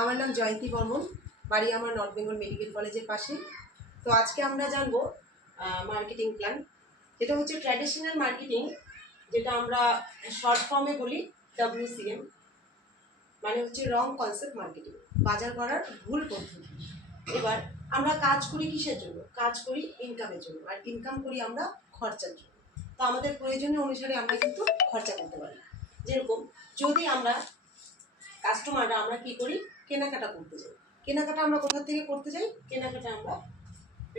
আমার নাম জয়ন্তী বর্মন, বাড়ি আমার নর্থ বেঙ্গল মেডিকেল কলেজের পাশে। তো আজকে আমরা জানবো মার্কেটিং প্ল্যান, যেটা হচ্ছে ট্র্যাডিশনাল মার্কেটিং, যেটা আমরা শর্ট ফর্মে বলি WCM, মানে হচ্ছে রং কনসেপ্ট মার্কেটিং, বাজার করার ভুল পদ্ধতি। এবার আমরা কাজ করি কিসের জন্য? কাজ করি ইনকামের জন্য, আর ইনকাম করি আমরা খরচার জন্য। তো আমাদের প্রয়োজনীয় অনুসারে আমরা কিন্তু খরচা করতে পারি। যেরকম যদি আমরা কাস্টমাররা আমরা কি করি, কেনাকাটা করতে যাই। কেনাকাটা আমরা কোথা থেকে করতে যাই? কেনাকাটা আমরা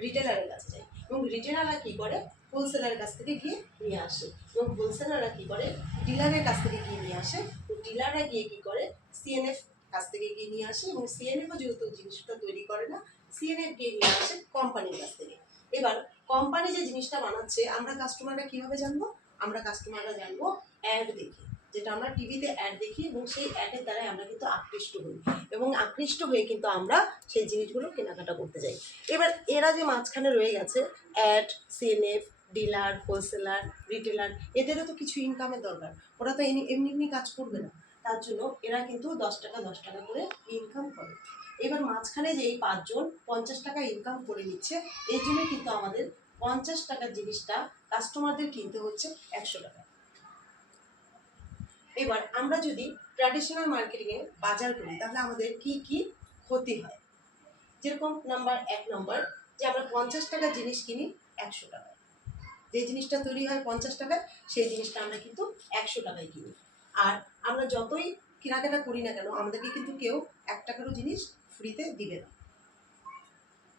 রিটেলারের কাছে যাই, এবং রিটেলাররা কী করে, হোলসেলারের কাছ থেকে গিয়ে নিয়ে আসে, এবং হোলসেলাররা কী করে, ডিলারের কাছ থেকে গিয়ে নিয়ে আসে, ডিলাররা গিয়ে কী করে, CNF কাছ থেকে গিয়ে নিয়ে আসে, এবং CNFও যেহেতু জিনিসটা তৈরি করে না, CNF গিয়ে নিয়ে আসে কোম্পানির কাছ থেকে। এবার কোম্পানি যে জিনিসটা বানাচ্ছে আমরা কাস্টমাররা কীভাবে জানবো? আমরা কাস্টমাররা জানবো অ্যাড দেখে, যেটা আমরা টিভিতে অ্যাড দেখি, এবং সেই অ্যাডের দ্বারাই আমরা কিন্তু আকৃষ্ট হই, এবং আকৃষ্ট হয়ে কিন্তু আমরা সেই জিনিসগুলো কেনাকাটা করতে যাই। এবার এরা যে মাঝখানে রয়ে গেছে, add, CNF, dealer, wholesaler, retailer, এদেরও তো কিছু ইনকামের দরকার। ওরা তো এমনি এমনি কাজ করবে না, তার জন্য এরা কিন্তু 10 টাকা করে ইনকাম করে। এবার মাঝখানে যে এই 5 জন 50 টাকা ইনকাম করে নিচ্ছে, এই জন্য কিন্তু আমাদের 50 টাকার জিনিসটা কাস্টমারদের কিনতে হচ্ছে 100 টাকা। এবার আমরা যদি ট্র্যাডিশনাল মার্কেটিংয়ে বাজার করি, তাহলে আমাদের কি কি ক্ষতি হয়? যেরকম এক নম্বর, যে আমরা 50 টাকার জিনিস কিনি 100 টাকায়। যে জিনিসটা তৈরি হয় 50 টাকায়, সেই জিনিসটা আমরা কিন্তু 100 টাকায় কিনি। আর আমরা যতই কেনাকাটা করি না কেন, আমাদেরকে কিন্তু কেউ 1 টাকারও জিনিস ফ্রিতে দিবে না।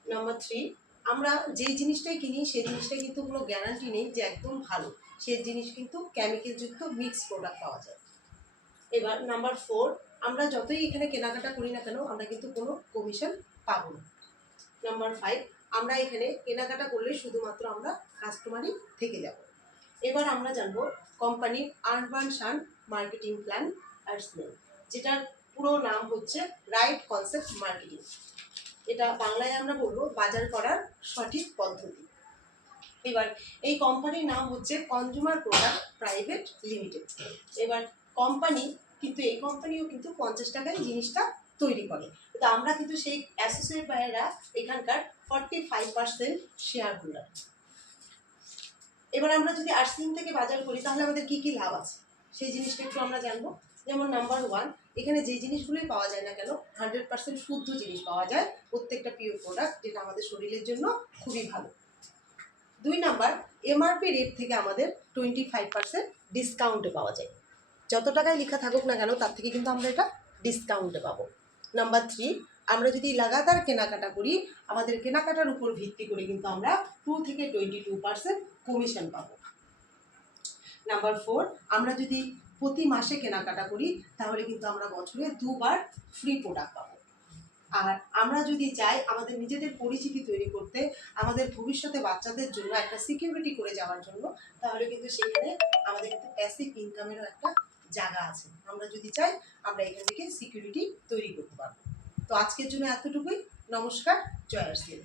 নাম্বার 3, আমরা যেই জিনিসটাই কিনি সেই জিনিসটাই কিন্তু কোনো গ্যারান্টি নেই যে একদম ভালো। সেই জিনিস কিন্তু কেমিক্যালযুক্ত মিক্স প্রোডাক্ট পাওয়া যায়। এবার নাম্বার 4, আমরা যতই এখানে কেনাকাটা করি না কেন, আমরা কিন্তু কোনো কমিশন পাবো না। নাম্বার 5, আমরা এখানে কেনাকাটা করলে শুধুমাত্র আমরা কাস্টমারই থেকে যাব। এবার আমরা জানবো কোম্পানির আরবান শান মার্কেটিং প্ল্যান আর্সেনাল, যেটার পুরো নাম হচ্ছে রাইট কনসেপ্ট মার্কেটিং। এটা বাংলায় আমরা বলবো বাজার করার সঠিক পদ্ধতি। এবার এই কোম্পানির নাম হচ্ছে কনজিউমার প্রোডাক্ট প্রাইভেট লিমিটেড। এবার কোম্পানি কিন্তু, এই কোম্পানিও কিন্তু 50 টাকায় জিনিসটা তৈরি করে, তো আমরা কিন্তু সেই অ্যাসোসিয়েট বায়াররা এখানকার 45% শেয়ার হোল্ডার। এবার আমরা যদি আর্সিং থেকে বাজার করি, তাহলে আমাদের কি কি লাভ আছে সেই জিনিসটা একটু আমরা জানবো। যেমন নাম্বার 1, এখানে যে জিনিসগুলোই পাওয়া যায় না কেন, 100% শুদ্ধ জিনিস পাওয়া যায়, প্রত্যেকটা পিওর প্রোডাক্ট, যেটা আমাদের শরীরের জন্য খুবই ভালো। 2 নাম্বার, MRP রেট থেকে আমাদের 25% ডিসকাউন্টে পাওয়া যায়। যত টাকায় লেখা থাকুক না কেন, তার থেকে কিন্তু আমরা এটা ডিসকাউন্টে পাবো। নাম্বার 3, আমরা যদি লাগাতার কেনাকাটা করি, আমাদের কেনাকাটার উপর ভিত্তি করে কিন্তু আমরা 2 থেকে 22% কমিশন পাবো। নাম্বার 4, আমরা যদি প্রতি মাসে কেনাকাটা করি, তাহলে কিন্তু আমরা বছরে 2 বার ফ্রি প্রোডাক্ট পাবো। আর আমরা যদি চাই আমাদের নিজেদের পরিচিতি তৈরি করতে, আমাদের ভবিষ্যতে বাচ্চাদের জন্য একটা সিকিউরিটি করে যাওয়ার জন্য, তাহলে কিন্তু সেখানে আমাদের কিন্তু প্যাসিভ ইনকামেরও একটা জায়গা আছে। আমরা যদি চাই, আমরা এখান থেকে সিকিউরিটি তৈরি করতে পারবো। তো আজকের জন্য এতটুকুই। নমস্কার, জয় আরসিএল।